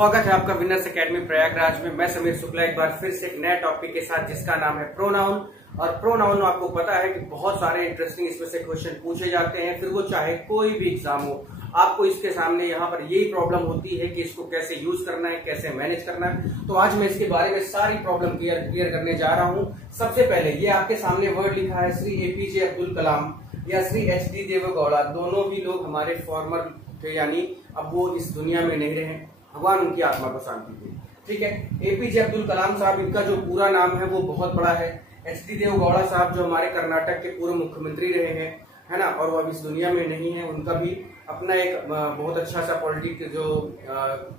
स्वागत है आपका विनर्स एकेडमी प्रयागराज में। मैं समीर शुक्ला एक बार फिर से एक नया टॉपिक के साथ, जिसका नाम है प्रोनाउन। और प्रोनाउन आपको पता है कि बहुत सारे इंटरेस्टिंग इसमें से क्वेश्चन पूछे जाते हैं, फिर वो चाहे कोई भी एग्जाम हो। आपको इसके सामने यहाँ पर यही प्रॉब्लम होती है कि इसको कैसे यूज करना है, कैसे मैनेज करना है। तो आज मैं इसके बारे में सारी प्रॉब्लम क्लियर करने जा रहा हूँ। सबसे पहले ये आपके सामने वर्ड लिखा है श्री एपीजे अब्दुल कलाम या श्री एचडी देवेगौड़ा। दोनों भी लोग हमारे फॉर्मर थे, यानी अब वो इस दुनिया में नहीं रहे, भगवान उनकी आत्मा को शांति दे। ठीक है, एपीजे अब्दुल कलाम साहब, इनका जो पूरा नाम है वो बहुत बड़ा है। एचडी देवेगौड़ा साहब जो हमारे कर्नाटक के पूर्व मुख्यमंत्री रहे हैं, है ना, और वो अब इस दुनिया में नहीं है। उनका भी अपना एक बहुत अच्छा सा पॉलिटिक जो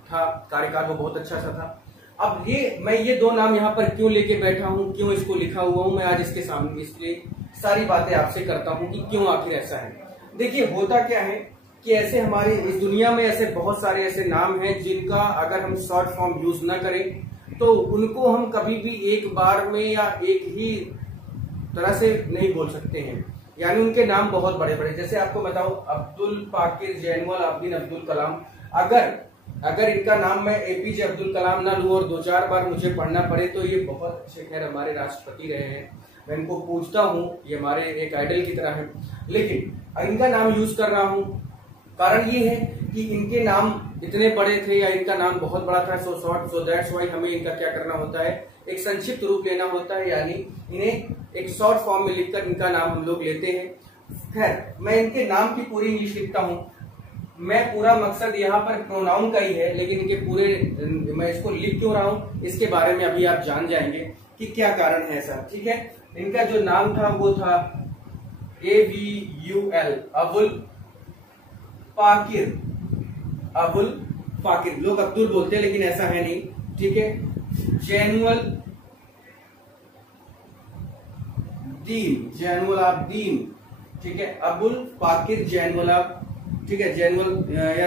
था कार्यकाल, वो बहुत अच्छा सा था। अब मैं ये दो नाम यहाँ पर क्यों लेके बैठा हूँ, क्यों इसको लिखा हुआ हूँ, मैं आज इसके सामने इसलिए सारी बातें आपसे करता हूँ कि क्यों आखिर ऐसा है। देखिए, होता क्या है कि ऐसे हमारे इस दुनिया में ऐसे बहुत सारे ऐसे नाम हैं जिनका अगर हम शॉर्ट फॉर्म यूज ना करें तो उनको हम कभी भी एक बार में या एक ही तरह से नहीं बोल सकते हैं। यानी उनके नाम बहुत बड़े बड़े, जैसे आपको बताऊं, अब्दुल पाकिर जैनुल आबिदीन अब्दुल कलाम। अगर इनका नाम मैं एपीजे अब्दुल कलाम ना लूं और 2-4 बार मुझे पढ़ना पड़े तो ये बहुत अच्छे खैर हमारे राष्ट्रपति रहे हैं, मैं इनको पूछता हूँ, ये हमारे एक आइडल की तरह है। लेकिन इनका नाम यूज कर रहा हूँ, कारण ये है कि इनके नाम इतने बड़े थे या इनका नाम बहुत बड़ा था, सो दैट्स वाई हमें इनका क्या करना होता है, एक संक्षिप्त रूप लेना होता है, यानी इन्हें एक शॉर्ट फॉर्म में लिखकर इनका नाम हम लोग लेते हैं। खैर, मैं इनके नाम की पूरी इंग्लिश लिखता हूँ। मैं पूरा मकसद यहाँ पर प्रोनाउन का ही है, लेकिन इनके पूरे मैं इसको लिख क्यों रहा हूँ इसके बारे में अभी आप जान जाएंगे कि क्या कारण है ऐसा। ठीक है, इनका जो नाम था वो था ABUL, अबुल पाकिर। लोग अब्दुल बोलते हैं लेकिन ऐसा है नहीं। ठीक है, जैनुल आबिदीन। ठीक है, अबुल पाकिर जैनुल, ठीक है,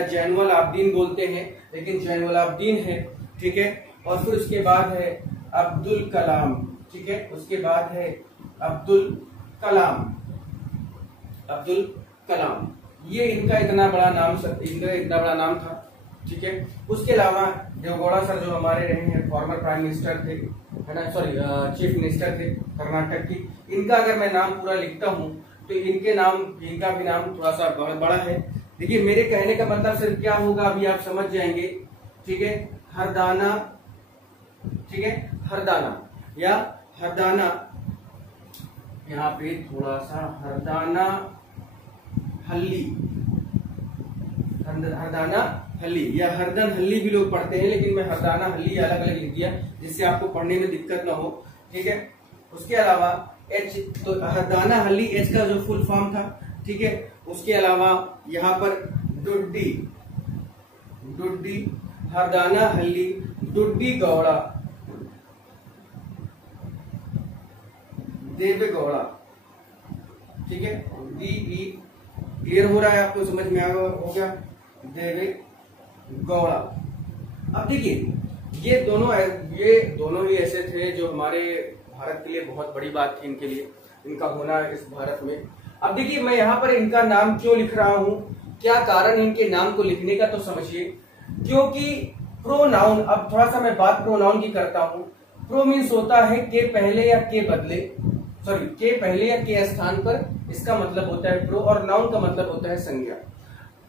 जैनुल आबिदीन बोलते हैं लेकिन जैनुल आबिदीन है। ठीक है, और फिर उसके बाद है अब्दुल कलाम। ठीक है, उसके बाद है अब्दुल कलाम। ये इनका इतना बड़ा नाम था। ठीक है, उसके अलावा देवेगौड़ा सर जो हमारे रहे हैं फॉर्मर प्राइम मिनिस्टर थे, है ना, सॉरी चीफ मिनिस्टर थे कर्नाटक की। इनका अगर मैं नाम पूरा लिखता हूँ तो इनका भी नाम थोड़ा सा बड़ा है। देखिए, मेरे कहने का मतलब सिर्फ क्या होगा अभी आप समझ जाएंगे। ठीक है, हरदाना। ठीक है, हरदाना यहाँ पे थोड़ा सा हरदाना हल्ली या हरदन हल्ली भी लोग पढ़ते हैं, लेकिन मैं हरदाना हल्ली अलग अलग लिख दिया जिससे आपको पढ़ने में दिक्कत ना हो। ठीक है, उसके अलावा एच, तो हरदाना हल्ली एच का जो फुल फॉर्म था। ठीक है, उसके अलावा यहाँ पर डुड्डी, हरदाना हल्ली डुड्डी गौड़ा देवेगौड़ा। ठीक है, DE क्लियर हो रहा है, आपको समझ में हो गया, देवेगौड़ा। अब देखिए, ये दोनों ही ऐसे थे जो हमारे भारत के लिए बहुत बड़ी बात थी, इनके लिए इनका होना इस भारत में। अब देखिए, मैं यहाँ पर इनका नाम क्यों लिख रहा हूँ, क्या कारण इनके नाम को लिखने का, तो समझिए। क्योंकि प्रोनाउन, अब थोड़ा सा मैं बात प्रोनाउन की करता हूँ। प्रो मीन्स होता है के पहले या के बदले, सॉरी के पहले या के स्थान पर, इसका मतलब होता है प्रो, और नाउन का मतलब होता है संज्ञा।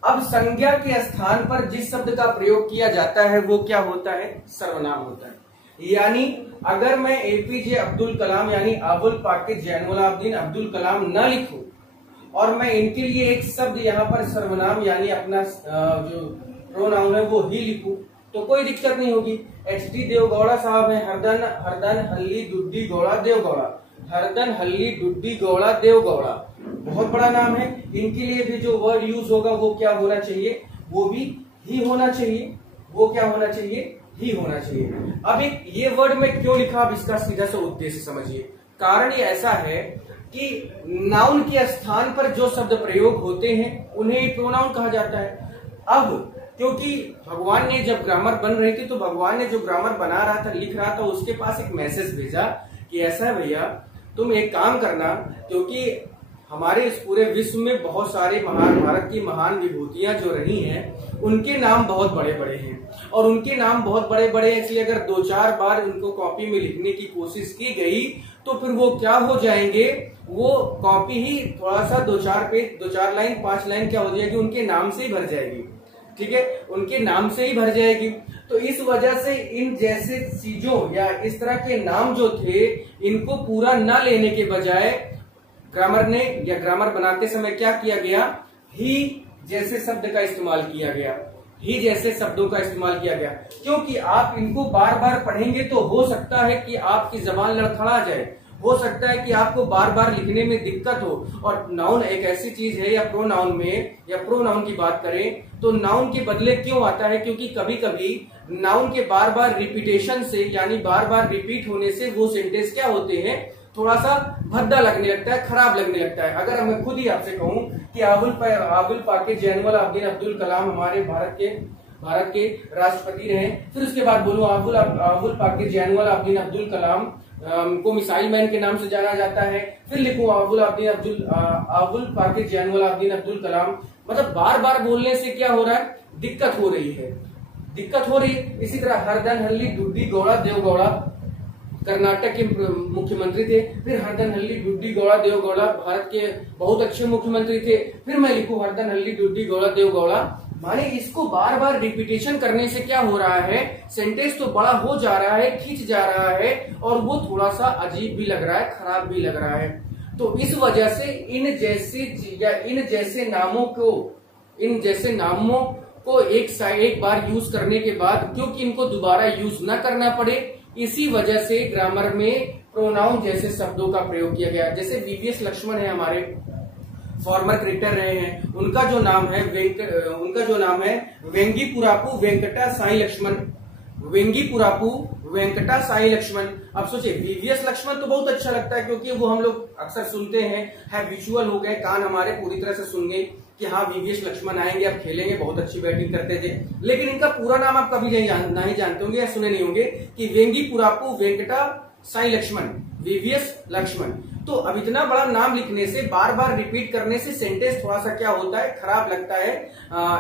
अब संज्ञा के स्थान पर जिस शब्द का प्रयोग किया जाता है वो क्या होता है, सर्वनाम होता है। यानी अगर मैं एपीजे अब्दुल कलाम यानी अबुल पाकिर जैनुल आबिदीन अब्दुल कलाम न लिखूं और मैं इनके लिए एक शब्द यहाँ पर सर्वनाम यानी अपना जो प्रोनाउन है वो ही लिखूं तो कोई दिक्कत नहीं होगी। एचडी देवेगौड़ा साहब है, हरदन हल्ली डुड्डी गौड़ा देवगौड़ा, हरदन हल्ली डुड्डी गौड़ा देवगौड़ा, बहुत बड़ा नाम है। इनके लिए भी जो वर्ड यूज होगा वो क्या होना चाहिए, वो भी ही होना चाहिए, वो क्या होना चाहिए, ही होना चाहिए। अब एक ये वर्ड में क्यों लिखा, अब इसका सीधा सा उद्देश्य समझिए। कारण ये ऐसा है कि नाउन के स्थान पर जो शब्द प्रयोग होते हैं उन्हें प्रोनाउन कहा जाता है। अब क्योंकि भगवान ने जब ग्रामर बन रही थी तो भगवान ने जो ग्रामर बना रहा था, लिख रहा था, उसके पास एक मैसेज भेजा कि ऐसा है भैया, तुम एक काम करना, क्योंकि हमारे इस पूरे विश्व में बहुत सारे भारत की महान विभूतियां जो रही हैं उनके नाम बहुत बड़े बड़े हैं, और उनके नाम बहुत बड़े बड़े हैं, इसलिए अगर 2-4 बार उनको कॉपी में लिखने की कोशिश की गई तो फिर वो क्या हो जाएंगे, वो कॉपी ही थोड़ा सा 2-4 पेज, 2-4 लाइन, 5 लाइन क्या हो जाएगी, उनके नाम से ही भर जाएगी। ठीक है, उनके नाम से ही भर जाएगी। तो इस वजह से इन जैसे चीजों या इस तरह के नाम जो थे इनको पूरा न लेने के बजाय ग्रामर ने या ग्रामर बनाते समय क्या किया गया, ही जैसे शब्द का इस्तेमाल किया गया, ही जैसे शब्दों का इस्तेमाल किया गया। क्योंकि आप इनको बार बार पढ़ेंगे तो हो सकता है कि आपकी जबान लड़खड़ा जाए, हो सकता है कि आपको बार बार लिखने में दिक्कत हो। और नाउन एक ऐसी चीज है, या प्रोनाउन में, या प्रोनाउन की बात करें तो नाउन के बदले क्यों आता है, क्योंकि कभी कभी नाउन के बार बार रिपीटेशन से, यानी बार बार रिपीट होने से वो सेंटेंस क्या होते हैं, थोड़ा सा भद्दा लगने लगता है, खराब लगने लगता है। अगर मैं खुद ही आपसे कहूं कि अबुल पाकिर जैनुल आबिदीन अब्दुल कलाम हमारे भारत के राष्ट्रपति रहे, फिर उसके बाद बोलूं अबुल पाकिर जैनुल आबिदीन अब्दुल कलाम को मिसाइल मैन के नाम से जाना जाता है, फिर लिखूं अबुल पाकिर जैनुल आबिदीन अब्दुल कलाम, मतलब बार बार बोलने से क्या हो रहा है, दिक्कत हो रही है। इसी तरह हरदनहल्ली डुड्डी गौड़ा देवगौड़ा कर्नाटक के मुख्यमंत्री थे, फिर हरदनहल्ली डुड्डी गौड़ा देवगौड़ा भारत के बहुत अच्छे मुख्यमंत्री थे, फिर मैं लिखूं हरदनहल्ली डुड्डी गौड़ा देवगौड़ा। माने इसको बार बार रिपीटेशन करने से क्या हो रहा है, सेंटेंस तो बड़ा हो जा रहा है, खींच जा रहा है, और वो थोड़ा सा अजीब भी लग रहा है, खराब भी लग रहा है। तो इस वजह से इन जैसे नामों को एक बार यूज करने के बाद, क्योंकि इनको दोबारा यूज न करना पड़े, इसी वजह से ग्रामर में प्रोनाउन जैसे शब्दों का प्रयोग किया गया। जैसे वीवीएस लक्ष्मण है, हमारे फॉर्मर क्रिकेटर रहे हैं, उनका जो नाम है वेंगीपुरापु वेंकटा साई लक्ष्मण, वेंगीपुरापु वेंकटा साई लक्ष्मण। अब सोचिए, वीवीएस लक्ष्मण तो बहुत अच्छा लगता है क्योंकि वो हम लोग अक्सर सुनते हैं, हैबिचुअल हो गए, कान हमारे पूरी तरह से सुन गए कि हाँ वीवीएस लक्ष्मण आएंगे, अब खेलेंगे, बहुत अच्छी बैटिंग करते थे। लेकिन इनका पूरा नाम आप कभी नहीं जानते होंगे या सुने नहीं होंगे कि वेंगीपुरापु वेंकटा साई लक्ष्मण, वीवीएस लक्ष्मण। तो अब इतना बड़ा नाम लिखने से, बार बार रिपीट करने से सेंटेंस थोड़ा सा क्या होता है, खराब लगता है,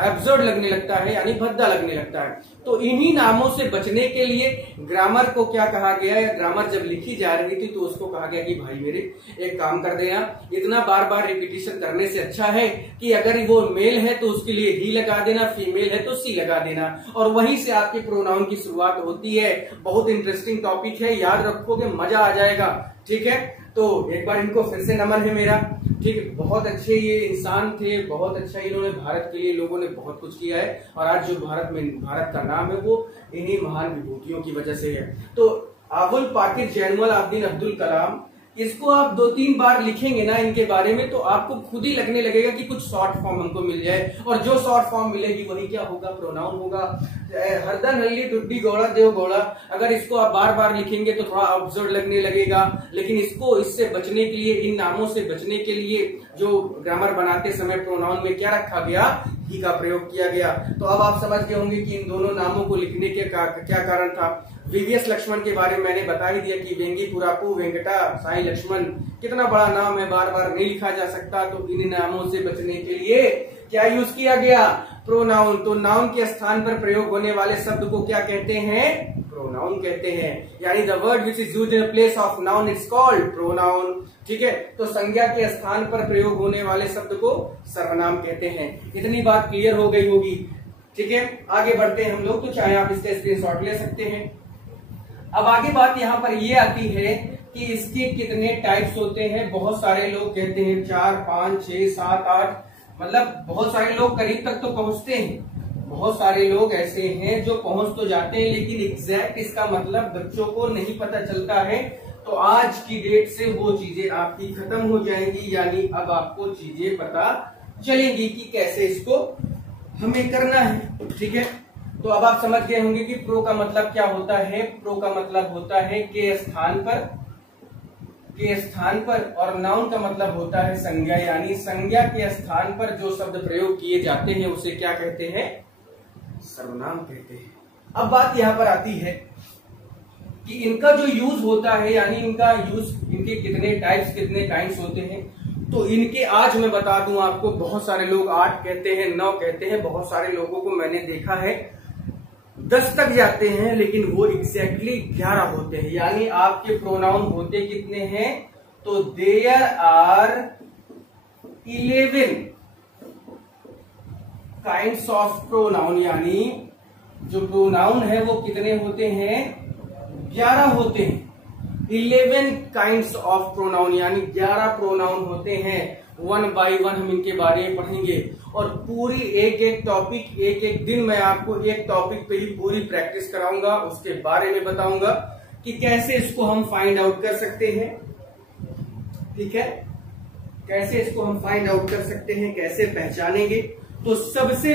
एब्सर्ड लगने लगता है, यानी भद्दा लगने लगता है। तो इन्हीं नामों से बचने के लिए ग्रामर को क्या कहा गया, या ग्रामर जब लिखी जा रही थी तो उसको कहा गया कि भाई मेरे एक काम कर देना, इतना बार बार रिपीटिशन करने से अच्छा है कि अगर वो मेल है तो उसके लिए ही लगा देना, फीमेल है तो सी लगा देना, और वहीं से आपके प्रोनाउन की शुरुआत होती है। बहुत इंटरेस्टिंग टॉपिक है, याद रखोगे, मजा आ जाएगा। ठीक है, तो एक बार इनको फिर से नमन है मेरा। ठीक है, बहुत अच्छे ये इंसान थे, बहुत अच्छा इन्होंने भारत के लिए, लोगों ने बहुत कुछ किया है, और आज जो भारत का नाम है वो इन्हीं महान विभूतियों की वजह से है। तो अबुल पाकिर जैनुल आबिदीन अब्दुल कलाम, इसको आप 2-3 बार लिखेंगे ना इनके बारे में, तो आपको खुद ही लगने लगेगा कि कुछ शॉर्ट फॉर्म हमको मिल जाए, और जो शॉर्ट फॉर्म मिलेगी वही क्या होगा, प्रोनाउन होगा। हरदनहल्ली डुड्डी गौड़ा देवगौड़ा, अगर इसको आप बार बार लिखेंगे तो थोड़ा अब्सर्ड लगने लगेगा, लेकिन इससे बचने के लिए, इन नामों से बचने के लिए जो ग्रामर बनाते समय प्रोनाउन में क्या रखा गया, ही का प्रयोग किया गया। तो अब आप समझ गए होंगे कि इन दोनों नामों को लिखने के क्या कारण था। वीवीएस लक्ष्मण के बारे में मैंने बता ही दिया कि वेंगीपुरापु वेंकटा साई लक्ष्मण, कितना बड़ा नाम है, बार बार नहीं लिखा जा सकता, तो इन नामों से बचने के लिए क्या यूज किया गया, प्रोनाउन। तो नाउन के स्थान पर प्रयोग होने वाले शब्द को क्या कहते हैं, प्रोनाउन कहते हैं, यानी the word which is used in place of noun it's called pronoun. ठीक है, तो संज्ञा के स्थान पर प्रयोग होने वाले शब्द को सर्वनाम कहते हैं। इतनी बात क्लियर हो गई होगी। ठीक है, आगे बढ़ते हैं हम लोग, तो चाहे आप इसका स्क्रीनशॉट ले सकते हैं। अब आगे बात यहाँ पर ये आती है कि इसके कितने टाइप्स होते हैं। बहुत सारे लोग कहते हैं 4, 5, 6, 7, 8, मतलब बहुत सारे लोग करीब तक तो पहुंचते हैं। बहुत सारे लोग ऐसे हैं जो पहुंच तो जाते हैं, लेकिन एग्जैक्ट इसका मतलब बच्चों को नहीं पता चलता है। तो आज की डेट से वो चीजें आपकी खत्म हो जाएंगी, यानी अब आपको चीजें पता चलेंगी कि कैसे इसको हमें करना है। ठीक है, तो अब आप समझ गए होंगे कि प्रो का मतलब क्या होता है। प्रो का मतलब होता है के स्थान पर, और नाउन का मतलब होता है संज्ञा, यानी संज्ञा के स्थान पर जो शब्द प्रयोग किए जाते हैं उसे क्या कहते हैं, सर्वनाम कहते हैं। अब बात यहाँ पर आती है कि इनका जो यूज होता है, यानी इनका यूज, इनके कितने टाइप्स, कितने काइंड्स होते हैं, तो इनके आज मैं बता दूं आपको, बहुत सारे लोग 8 कहते हैं, 9 कहते हैं, बहुत सारे लोगों को मैंने देखा है 10 तक जाते हैं, लेकिन वो एग्जैक्टली 11 होते हैं। यानी आपके प्रोनाउन होते कितने हैं? तो there are 11 kinds of pronoun, यानी जो प्रोनाउन है वो कितने होते हैं? 11 होते हैं। 11 काइंड्स ऑफ प्रोनाउन, यानी 11 प्रोनाउन होते हैं। 1 बाय 1 हम इनके बारे में पढ़ेंगे और पूरी एक एक टॉपिक, एक एक दिन मैं आपको एक टॉपिक पे ही पूरी प्रैक्टिस कराऊंगा, उसके बारे में बताऊंगा कि कैसे इसको हम फाइंड आउट कर सकते हैं। ठीक है, कैसे इसको हम फाइंड आउट कर सकते हैं, कैसे पहचानेंगे। तो सबसे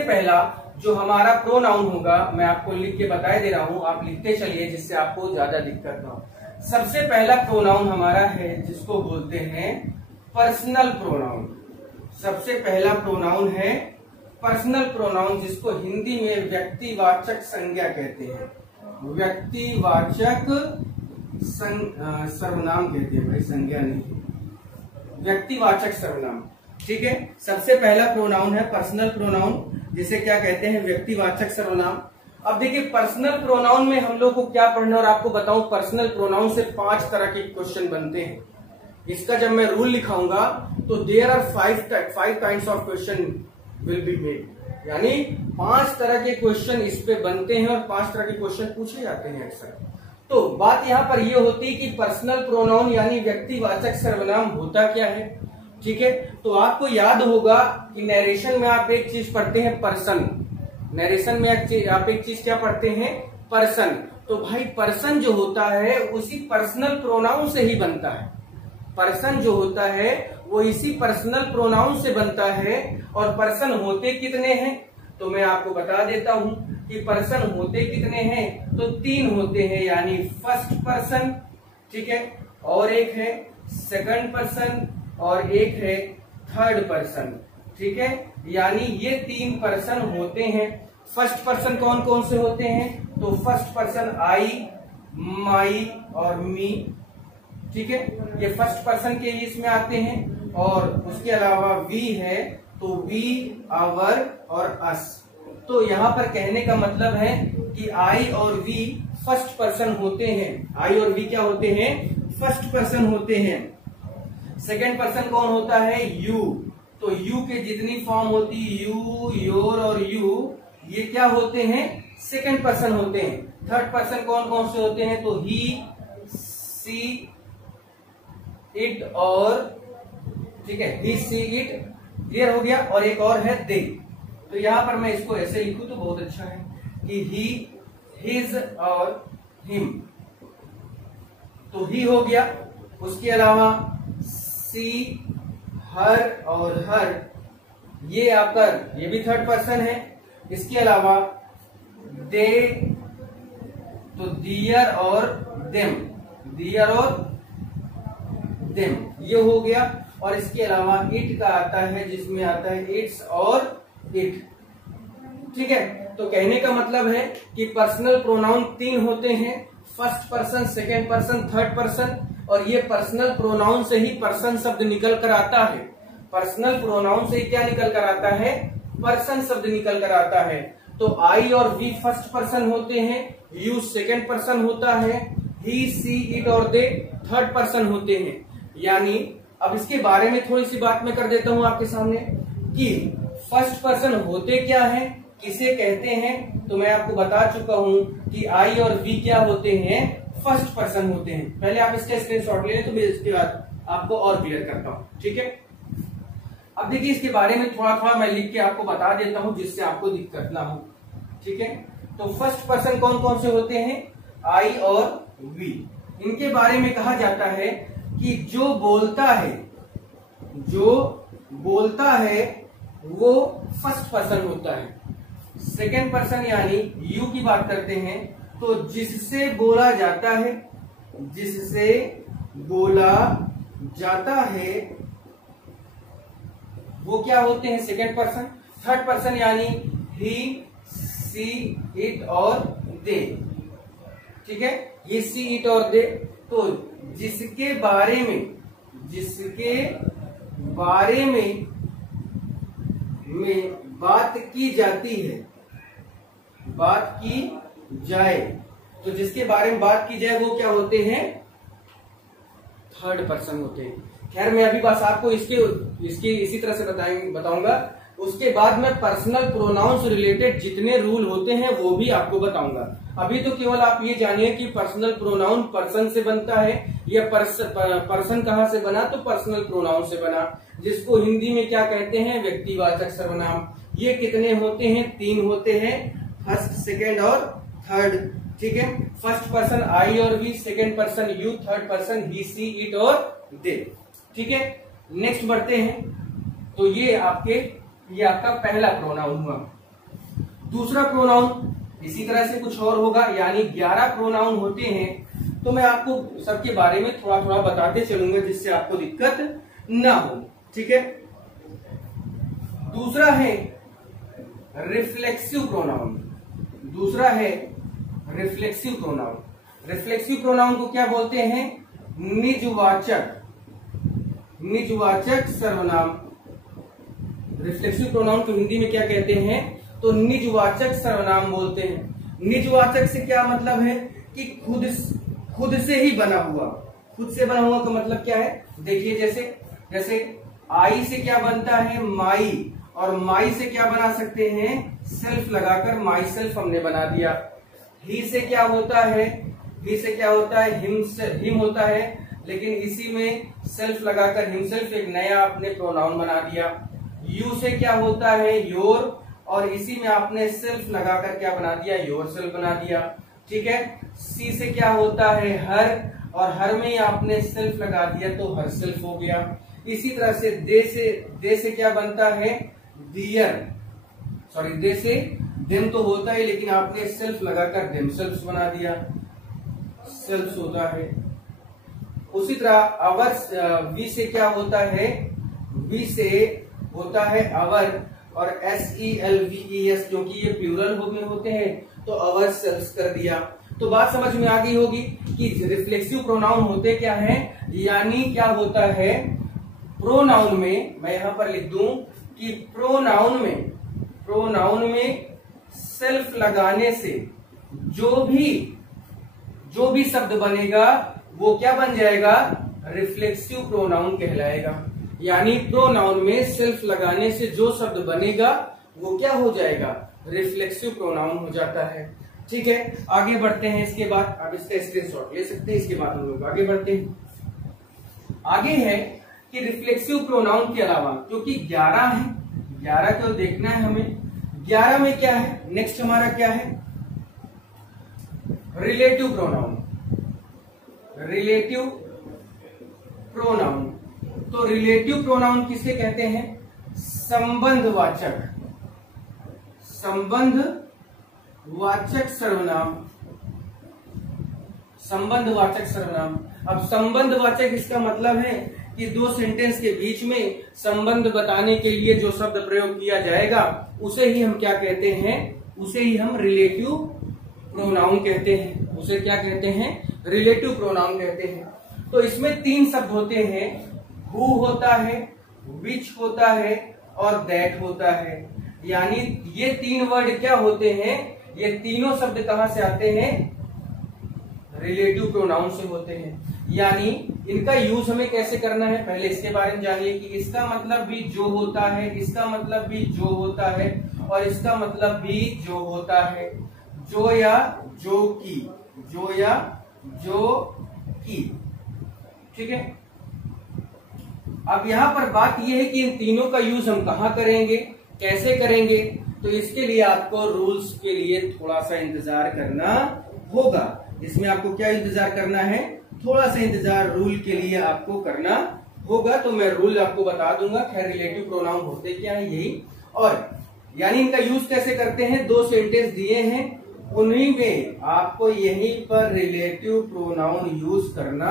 पहला जो हमारा प्रोनाउन होगा, मैं आपको लिख के बता दे रहा हूं, आप लिखते चलिए जिससे आपको ज्यादा दिक्कत ना हो। सबसे पहला प्रोनाउन हमारा है जिसको बोलते हैं पर्सनल प्रोनाउन। सबसे पहला प्रोनाउन है पर्सनल प्रोनाउन, जिसको हिंदी में व्यक्तिवाचक संज्ञा कहते हैं। व्यक्तिवाचक सर्वनाम कहते हैं भाई, संज्ञा नहीं, व्यक्तिवाचक सर्वनाम। ठीक है, सबसे पहला प्रोनाउन है पर्सनल प्रोनाउन, जिसे क्या कहते हैं? व्यक्तिवाचक सर्वनाम। अब देखिए पर्सनल प्रोनाउन में हम लोग को क्या पढ़ना, और आपको बताऊं पर्सनल प्रोनाउन से 5 तरह के क्वेश्चन बनते हैं। इसका जब मैं रूल लिखाऊंगा तो there are 5 kinds of question will be made, यानी 5 तरह के क्वेश्चन इस पे बनते हैं और 5 तरह के क्वेश्चन पूछे जाते हैं अक्सर। तो बात यहां पर यह होती है कि पर्सनल प्रोनाउन यानी व्यक्तिवाचक सर्वनाम होता क्या है। ठीक है, तो आपको याद होगा कि नरेशन में आप एक चीज पढ़ते हैं पर्सन, नरेशन में आप एक चीज क्या पढ़ते हैं? पर्सन। तो भाई पर्सन जो होता है उसी पर्सनल प्रोनाउन से ही बनता है। पर्सन जो होता है वो इसी पर्सनल प्रोनाउन से बनता है। और पर्सन होते कितने हैं? तो मैं आपको बता देता हूं कि पर्सन होते कितने हैं। तो 3 होते हैं, यानी फर्स्ट पर्सन, ठीक है, और एक है सेकंड पर्सन और एक है थर्ड पर्सन। ठीक है, यानी ये 3 पर्सन होते हैं। फर्स्ट पर्सन कौन कौन से होते हैं? तो फर्स्ट पर्सन आई, माई और मी। ठीक है, ये फर्स्ट पर्सन के इसमें आते हैं। और उसके अलावा वी है तो वी, आवर और अस। तो यहाँ पर कहने का मतलब है कि आई और वी फर्स्ट पर्सन होते हैं। आई और वी क्या होते हैं? फर्स्ट पर्सन होते हैं। सेकंड पर्सन कौन होता है? यू। तो यू के जितनी फॉर्म होती है, यू, योर और यू, ये क्या होते हैं? सेकंड पर्सन होते हैं। थर्ड पर्सन कौन कौन से होते हैं? तो ही, सी, इट और, ठीक है, ही, सी, इट, क्लियर हो गया। और एक और है दे। तो यहां पर मैं इसको ऐसे लिखूं तो बहुत अच्छा है कि ही, हिज और हिम। तो ही हो गया। उसके अलावा सी, हर और हर, ये आपका, ये भी थर्ड पर्सन है। इसके अलावा दे, तो दियर और देम, दियर और देम, ये हो गया। और इसके अलावा इट का आता है, जिसमें आता है इट्स और इट। ठीक है, तो कहने का मतलब है कि पर्सनल प्रोनाउन 3 होते हैं, first person, second person, third person. और ये पर्सनल प्रोनाउन से ही पर्सन शब्द निकल कर आता है। पर्सनल प्रोनाउन से क्या निकल कर आता है? पर्सन शब्द निकल कर आता है। तो आई और वी फर्स्ट पर्सन होते हैं, यू सेकेंड पर्सन होता है, ही, सी, इट और दे थर्ड पर्सन होते हैं। यानी अब इसके बारे में थोड़ी सी बात मैं कर देता हूं आपके सामने कि फर्स्ट पर्सन होते क्या है, किसे कहते हैं। तो मैं आपको बता चुका हूं कि आई और वी क्या होते हैं? फर्स्ट पर्सन होते हैं। पहले आप इसका स्क्रीनशॉट ले लें तो मैं इसके बाद आपको और क्लियर करता हूं। ठीक है, अब देखिए इसके बारे में थोड़ा थोड़ा मैं लिख के आपको बता देता हूं जिससे आपको दिक्कत ना हो। ठीक है, तो फर्स्ट पर्सन कौन कौन से होते हैं? आई और वी। इनके बारे में कहा जाता है कि जो बोलता है वो फर्स्ट पर्सन होता है। सेकेंड पर्सन यानी यू की बात करते हैं तो जिससे बोला जाता है, जिससे बोला जाता है वो क्या होते हैं? Second person. थर्ड पर्सन यानी ही, सी, इट और दे। ठीक है, ये सी, इट और दे। तो जिसके बारे में बात की जाती है, बात की जाए, तो जिसके बारे में बात की जाए वो क्या होते हैं? थर्ड पर्सन होते हैं। खैर मैं अभी बस आपको इसके इसी तरह से बताऊंगा। उसके बाद में पर्सनल प्रोनाउन से रिलेटेड जितने रूल होते हैं वो भी आपको बताऊंगा। अभी तो केवल आप ये जानिए कि पर्सनल प्रोनाउन पर्सन से बनता है या पर्सन कहाँ से बना, तो पर्सनल प्रोनाउन से बना, जिसको हिंदी में क्या कहते हैं? व्यक्तिवाचक सर्वनाम। ये कितने होते हैं? 3 होते हैं, फर्स्ट, सेकेंड और थर्ड। ठीक है, फर्स्ट पर्सन आई और we, second person you, third person he, she, it और दे। ठीक है, नेक्स्ट बढ़ते हैं। तो ये आपका पहला प्रोनाउन हुआ। दूसरा प्रोनाउन इसी तरह से कुछ और होगा, यानी 11 प्रोनाउन होते हैं। तो मैं आपको सबके बारे में थोड़ा थोड़ा बताते चलूंगा जिससे आपको दिक्कत ना हो। ठीक है, दूसरा है रिफ्लेक्सिव प्रोनाउन। दूसरा है रिफ्लेक्सिव प्रोनाउन। रिफ्लेक्सिव प्रोनाउन को क्या बोलते हैं? निजवाचक सर्वनाम। रिफ्लेक्सिव प्रोनाउन को हिंदी में क्या कहते हैं? तो निजवाचक सर्वनाम बोलते हैं। निजवाचक से क्या मतलब है? कि खुद से ही बना हुआ। खुद से बना हुआ का मतलब क्या है? देखिए, जैसे आई से क्या बनता है? माई, और माई से क्या बना सकते हैं? सेल्फ लगाकर माई सेल्फ हमने बना दिया। ही से क्या होता है? हिम होता है, लेकिन इसी में सेल्फ लगाकर हिमसेल्फ एक नया आपने प्रोनाउन बना दिया। यू से क्या होता है? योर, और इसी में आपने सेल्फ लगाकर क्या बना दिया? योर सेल्फ बना दिया। ठीक है, सी से क्या होता है? हर, और हर में आपने सेल्फ लगा दिया तो हर सेल्फ हो गया। इसी तरह से दे से क्या बनता है? दियर। सॉरी, दे से देम तो होता है, लेकिन आपने सेल्फ लगाकर देम सेल्फ बना दिया, सेल्फ होता है। उसी तरह अवर, वी से क्या होता है? वी से होता है अवर, और SELVES, क्योंकि ये प्लूरल होते हैं तो अवर सेल्स कर दिया। तो बात समझ में आ गई होगी कि रिफ्लेक्सिव प्रोनाउन होते क्या है, यानी क्या होता है? प्रोनाउन में मैं यहां पर लिख दूं कि प्रोनाउन में सेल्फ लगाने से जो भी शब्द बनेगा वो क्या बन जाएगा? रिफ्लेक्सिव प्रोनाउन कहलाएगा। यानी प्रोनाउन में सेल्फ लगाने से जो शब्द बनेगा वो क्या हो जाएगा? रिफ्लेक्सिव प्रोनाउन हो जाता है। ठीक है, आगे बढ़ते हैं। इसके बाद आप इसका स्क्रीनशॉट ले सकते हैं। इसके बाद हम लोग आगे बढ़ते हैं। आगे है कि रिफ्लेक्सिव प्रोनाउन के अलावा, क्योंकि 11 है, 11 को देखना है हमें। 11 में क्या है? नेक्स्ट हमारा क्या है? Relative pronoun. रिलेटिव प्रोनाउन, तो रिलेटिव प्रोनाउन किसे कहते हैं? संबंधवाचक सर्वनाम। संबंधवाचक सर्वनाम। अब संबंधवाचक इसका मतलब है कि दो सेंटेंस के बीच में संबंध बताने के लिए जो शब्द प्रयोग किया जाएगा उसे ही हम क्या कहते हैं? उसे ही हम रिलेटिव प्रोनाउन कहते हैं। उसे क्या कहते हैं? रिलेटिव प्रोनाउन कहते हैं। तो इसमें 3 शब्द होते हैं, हु होता है, विच होता है और दैट होता है। यानी ये 3 वर्ड क्या होते हैं? ये तीनों शब्द कहां से आते हैं? रिलेटिव प्रोनाउन से होते हैं। यानी इनका यूज हमें कैसे करना है, पहले इसके बारे में जानिए कि इसका मतलब भी जो होता है, इसका मतलब भी जो होता है, और इसका मतलब भी जो होता है। जो या जो की, जो या जो की। ठीक है, अब यहां पर बात यह है कि इन तीनों का यूज हम कहां करेंगे, कैसे करेंगे, तो इसके लिए आपको रूल्स के लिए थोड़ा सा इंतजार करना होगा। इसमें आपको क्या इंतजार करना है? थोड़ा सा इंतजार रूल के लिए आपको करना होगा। तो मैं रूल आपको बता दूंगा। खैर, रिलेटिव प्रोनाउन होते क्या है यही, और यानी इनका यूज कैसे करते हैं? 2 सेंटेंस दिए हैं, उन्हीं में आपको यहीं पर रिलेटिव प्रोनाउन यूज करना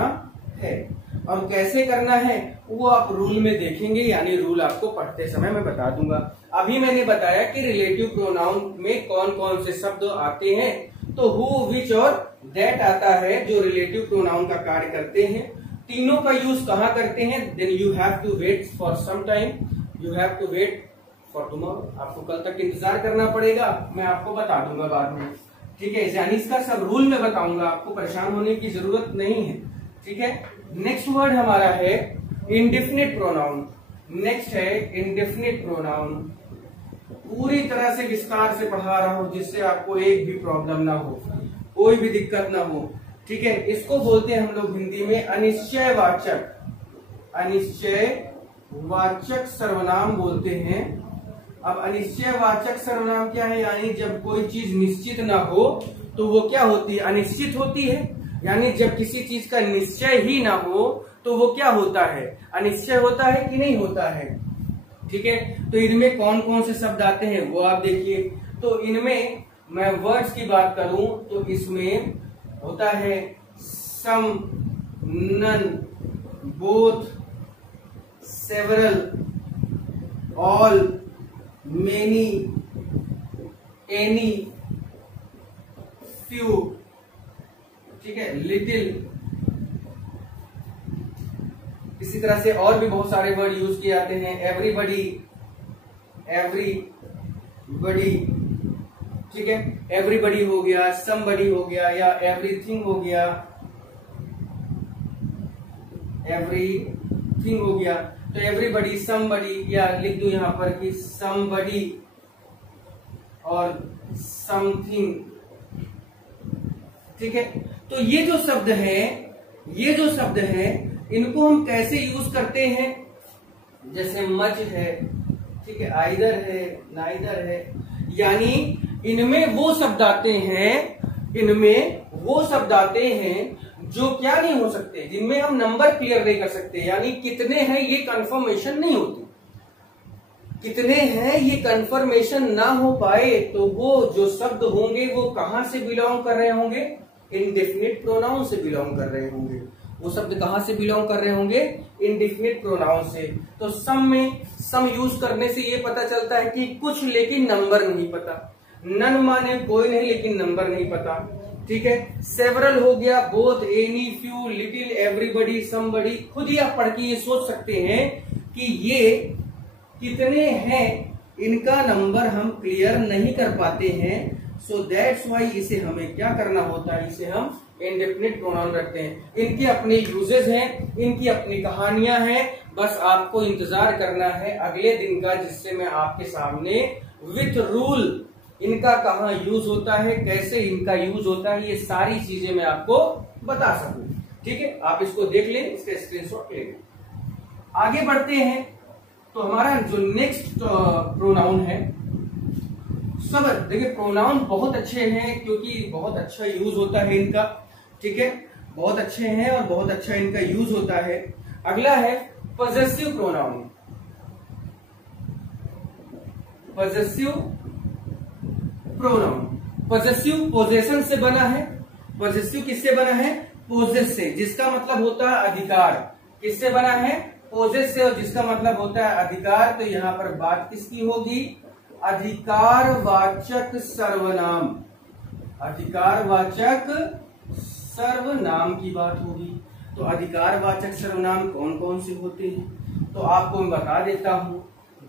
है। और कैसे करना है वो आप रूल में देखेंगे, यानी रूल आपको पढ़ते समय मैं बता दूंगा। अभी मैंने बताया कि रिलेटिव प्रोनाउन में कौन कौन से शब्द आते हैं, तो हु, विच और दैट आता है जो रिलेटिव प्रोनाउन का कार्य करते हैं। तीनों का यूज कहाँ करते हैं, then you have to wait for some time, you have to wait for tomorrow, आपको कल तक इंतजार करना पड़ेगा, मैं आपको बता दूंगा बाद में, ठीक है। यानी इसका सब रूल में बताऊंगा, आपको परेशान होने की जरूरत नहीं है, ठीक है। नेक्स्ट वर्ड हमारा है इंडेफिनिट प्रोनाउन। नेक्स्ट है इंडेफिनिट प्रोनाउन। पूरी तरह से विस्तार से पढ़ा रहा हूं जिससे आपको एक भी प्रॉब्लम ना हो, कोई भी दिक्कत ना हो, ठीक है। इसको बोलते हैं हम लोग हिंदी में अनिश्चयवाचक, अनिश्चयवाचक सर्वनाम बोलते हैं। अब अनिश्चयवाचक सर्वनाम क्या है, यानी जब कोई चीज निश्चित ना हो तो वो क्या होती है, अनिश्चित होती है। यानी जब किसी चीज का निश्चय ही ना हो तो वो क्या होता है, अनिश्चय होता है कि नहीं होता है, ठीक है। तो इनमें कौन कौन से शब्द आते हैं वो आप देखिए। तो इनमें मैं वर्ड्स की बात करूं तो इसमें होता है some, none, both, several, all, many, any, few, ठीक है, लिटिल। इसी तरह से और भी बहुत सारे वर्ड यूज किए जाते हैं, एवरीबडी, एवरीबडी, ठीक है, एवरीबडी हो गया, समबडी हो गया, या एवरीथिंग हो गया, एवरीथिंग हो गया। तो एवरीबडी, समबडी, या लिख दूं यहां पर कि समबडी और समथिंग, ठीक है। तो ये जो शब्द है इनको हम कैसे यूज करते हैं, जैसे मच है, ठीक है, आइदर है, नाइदर है, यानी इनमें वो शब्द आते हैं जो क्या नहीं हो सकते, जिनमें हम नंबर क्लियर नहीं कर सकते, यानी कितने हैं ये कंफर्मेशन नहीं होती, कितने हैं ये कंफर्मेशन ना हो पाए तो वो जो शब्द होंगे वो कहां से बिलोंग कर रहे होंगे, इंडेफिनिट प्रोनाउन से बिलोंग कर रहे होंगे। वो शब्द कहां से बिलोंग कर रहे होंगे, इंडेफिनिट प्रोनाउन से। तो सम में सम यूज करने से ये पता चलता है कि कुछ लेकिन नंबर नहीं पता, नन माने कोई नहीं लेकिन नंबर नहीं पता, ठीक है। सेवरल हो गया, both, any, few, little, everybody, somebody. खुद ही आप पढ़ के ये सोच सकते हैं कि ये कितने हैं, इनका नंबर हम क्लियर नहीं कर पाते हैं। सो दैट्स वाई इसे हमें क्या करना होता है, इसे हम इंडेफिनिट प्रोनाउन रखते हैं। इनके अपने यूजेस हैं, इनकी अपनी कहानियां हैं, बस आपको इंतजार करना है अगले दिन का जिससे मैं आपके सामने विथ रूल इनका कहाँ यूज होता है, कैसे इनका यूज होता है, ये सारी चीजें मैं आपको बता सकूं, ठीक है। आप इसको देख लें, इसका स्क्रीनशॉट ले लें। आगे बढ़ते हैं तो हमारा जो नेक्स्ट प्रोनाउन है, सब देखिए प्रोनाउन बहुत अच्छे हैं क्योंकि बहुत अच्छा यूज होता है इनका, ठीक है, बहुत अच्छे हैं और बहुत अच्छा इनका यूज होता है। अगला है possessive pronoun. Possessive pronoun, possessive possession से बना है, पजेसिव किससे बना है, पोजेस से, जिसका मतलब होता है अधिकार। किससे बना है, पोजेस से, और जिसका मतलब होता है अधिकार। तो यहां पर बात किसकी होगी, अधिकारवाचक सर्वनाम, अधिकारवाचक सर्वनाम की बात होगी। तो अधिकारवाचक सर्वनाम कौन कौन से होते हैं तो आपको मैं बता देता हूं।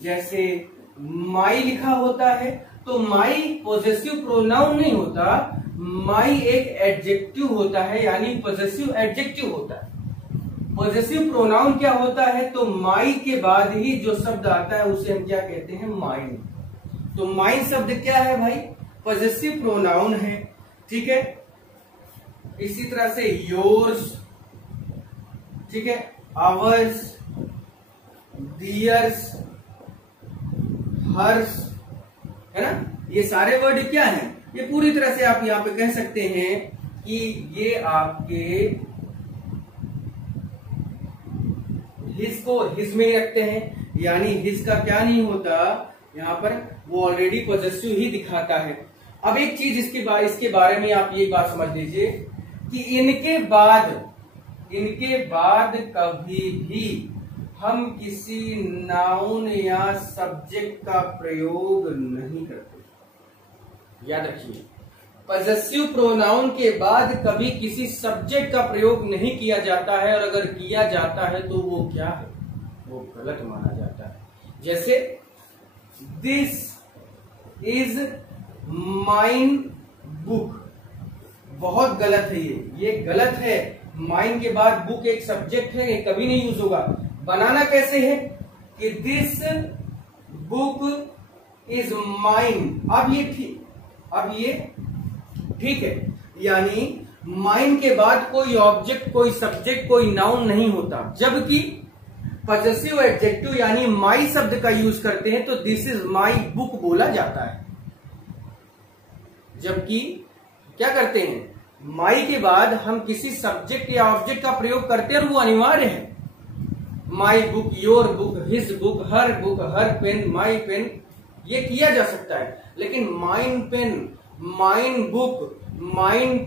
जैसे माई लिखा होता है तो माई पॉजेसिव प्रोनाउन नहीं होता, माई एक एडजेक्टिव होता है, यानी पॉजेसिव एडजेक्टिव होता है। पॉजेसिव प्रोनाउन क्या होता है, तो माई के बाद ही जो शब्द आता है उसे हम क्या कहते हैं, माइन। तो माइन शब्द क्या है भाई, पॉजेसिव प्रोनाउन है, ठीक है। इसी तरह से योर्स, ठीक है, आवर्स, दियर्स, हर्स, है ना, ये सारे वर्ड क्या हैं, ये पूरी तरह से आप यहां पे कह सकते हैं कि ये आपके हिज को हिज में ही रखते हैं, यानी हिज का क्या नहीं होता यहां पर, वो ऑलरेडी पॉजेसिव ही दिखाता है। अब एक चीज इसके बारे में आप ये बात समझ लीजिए कि इनके बाद इनके बाद कभी भी हम किसी नाउन या सब्जेक्ट का प्रयोग नहीं करते। याद रखिए, पजेसिव प्रोनाउन के बाद कभी किसी सब्जेक्ट का प्रयोग नहीं किया जाता है, और अगर किया जाता है तो वो क्या है, वो गलत माना जाता है। जैसे दिस इज माइन बुक, बहुत गलत है ये गलत है। माइन के बाद बुक एक सब्जेक्ट है, ये कभी नहीं यूज होगा। बनाना कैसे है कि दिस बुक इज माइन, अब ये ठीक है, यानी माइन के बाद कोई ऑब्जेक्ट, कोई सब्जेक्ट, कोई नाउन नहीं होता। जबकि पजेसिव एडजेक्टिव यानी माई शब्द का यूज करते हैं तो दिस इज माई बुक बोला जाता है। जबकि क्या करते हैं, माई के बाद हम किसी सब्जेक्ट या ऑब्जेक्ट का प्रयोग करते हैं और वो अनिवार्य है। My book, your book, his book, her book, her pen, my pen, ये किया जा सकता है। लेकिन mine pen, mine book, mine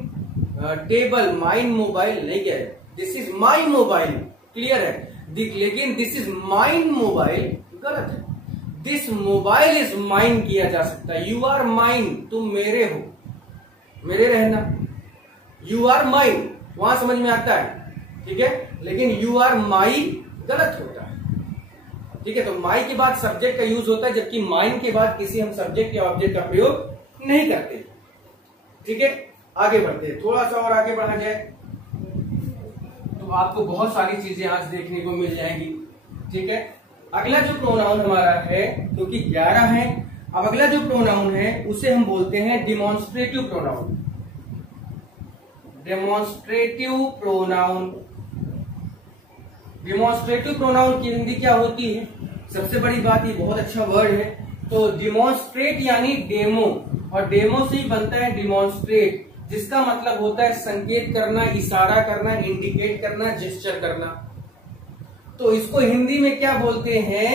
table, mine mobile नहीं किया है। This is my mobile, clear है। लेकिन दिस इज माइन मोबाइल गलत है। दिस मोबाइल इज माइन किया जा सकता है। यू आर माइन, तुम मेरे हो, मेरे रहना। यू आर माइन वहां समझ में आता है, ठीक है। लेकिन यू आर माई गलत होता है, ठीक है। तो माई के बाद सब्जेक्ट का यूज होता है, जबकि माइन के बाद किसी हम सब्जेक्ट या ऑब्जेक्ट का प्रयोग नहीं करते, ठीक है। आगे बढ़ते हैं, थोड़ा सा और आगे बढ़ा जाए तो आपको बहुत सारी चीजें आज देखने को मिल जाएंगी, ठीक है। अगला जो प्रोनाउन हमारा है, क्योंकि 11 है, अब अगला जो प्रोनाउन है उसे हम बोलते हैं demonstrative pronoun. Demonstrative pronoun, demonstrative pronoun की हिंदी क्या होती है? सबसे बड़ी बात, ये बहुत अच्छा वर्ड है। तो डिमॉन्स्ट्रेट यानी डेमो, और डेमो से ही बनता है डिमॉन्स्ट्रेट, जिसका मतलब होता है संकेत करना, इशारा करना, इंडिकेट करना, जेस्चर करना। तो इसको हिंदी में क्या बोलते हैं?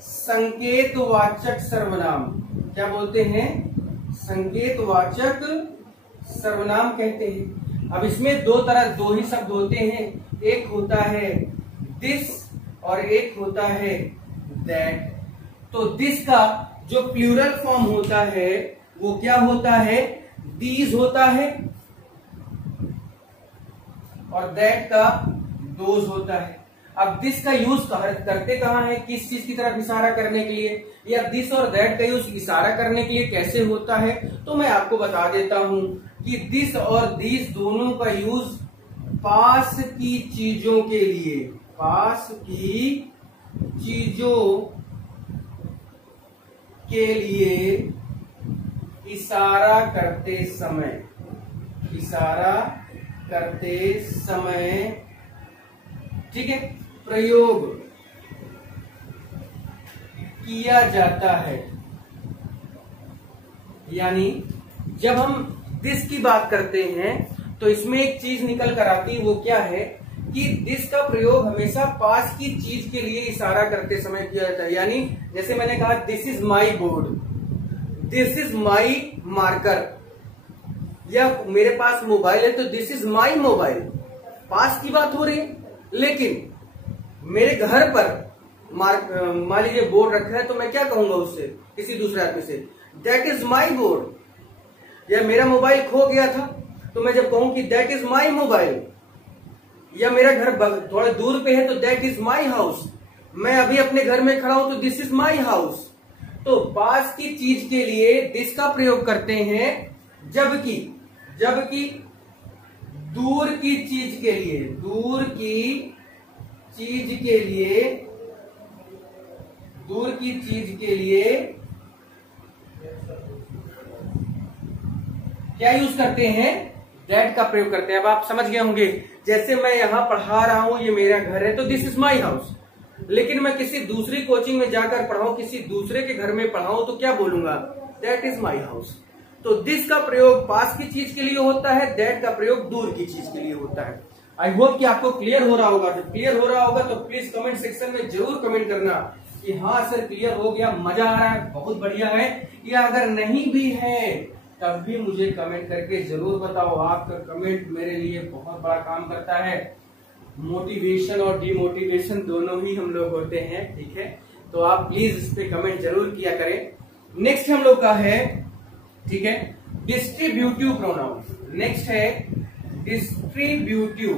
संकेतवाचक सर्वनाम। क्या बोलते हैं? संकेतवाचक सर्वनाम कहते हैं। अब इसमें दो ही शब्द होते हैं, एक होता है दिस और एक होता है दैट। तो दिस का जो प्लूरल फॉर्म होता है वो क्या होता है? दीज होता है, और दैट का दोज होता है। अब दिस का यूज करते कहां है? किस चीज की तरफ इशारा करने के लिए? या दिस और दैट का यूज इशारा करने के लिए कैसे होता है? तो मैं आपको बता देता हूं कि दिस और दीज दोनों का यूज पास की चीजों के लिए, पास की चीजों के लिए इशारा करते समय, ठीक है, प्रयोग किया जाता है। यानी जब हम दिस की बात करते हैं तो इसमें एक चीज निकल कर आती है, वो क्या है कि दिस का प्रयोग हमेशा पास की चीज के लिए इशारा करते समय किया जाता है। यानी जैसे मैंने कहा this is my board, this is my marker, या मेरे पास मोबाइल है तो दिस इज माई मोबाइल, पास की बात हो रही है। लेकिन मेरे घर पर मान लीजिए बोर्ड रखा है तो मैं क्या कहूंगा उससे, किसी दूसरे आदमी से, दैट इज माई बोर्ड। या मेरा मोबाइल खो गया था तो मैं जब कहूं कि दैट इज माई मोबाइल, या मेरा घर थोड़ा दूर पे है तो दैट इज माई हाउस, मैं अभी अपने घर में खड़ा हूं तो दिस इज माई हाउस। तो पास की चीज के लिए दिस का प्रयोग करते हैं, जबकि दूर की चीज के लिए, क्या यूज करते हैं? दैट का प्रयोग करते हैं। अब आप समझ गए होंगे, जैसे मैं यहां पढ़ा रहा हूं, ये मेरा घर है तो दिस इज माई हाउस। लेकिन मैं किसी दूसरी कोचिंग में जाकर पढ़ाऊं, किसी दूसरे के घर में पढ़ाऊं तो क्या बोलूंगा? That is my house. तो दिस का प्रयोग पास की चीज के लिए होता है, दैट का प्रयोग दूर की चीज के लिए होता है। आई होप कि आपको क्लियर हो रहा होगा। जब क्लियर हो रहा होगा तो प्लीज कमेंट सेक्शन में जरूर कमेंट करना कि हाँ सर क्लियर हो गया, मजा आ रहा है, बहुत बढ़िया है। या अगर नहीं भी है तब भी मुझे कमेंट करके जरूर बताओ। आपका कमेंट मेरे लिए बहुत बड़ा काम करता है। मोटिवेशन और डिमोटिवेशन दोनों ही हम लोग होते हैं, ठीक है। तो आप प्लीज इस पे कमेंट जरूर किया करें। नेक्स्ट हम लोग का है, ठीक है, डिस्ट्रीब्यूटिव प्रोनाउन। नेक्स्ट है डिस्ट्रीब्यूटिव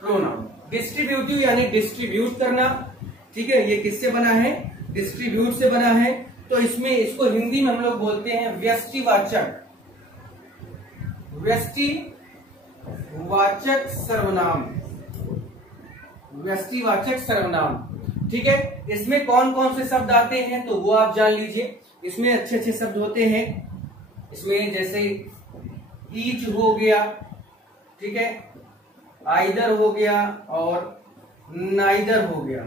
प्रोनाउन। डिस्ट्रीब्यूटिव यानी डिस्ट्रीब्यूट करना, ठीक है। ये किससे बना है? डिस्ट्रीब्यूट से बना है। तो इसमें इसको हिंदी में हम लोग बोलते हैं व्यष्टिवाचक, व्यष्टिवाचक सर्वनाम, व्यष्टिवाचक सर्वनाम, ठीक है। इसमें कौन कौन से शब्द आते हैं तो वो आप जान लीजिए। इसमें अच्छे अच्छे शब्द होते हैं। इसमें जैसे ईच हो गया, ठीक है, आइदर हो गया और नाइदर हो गया।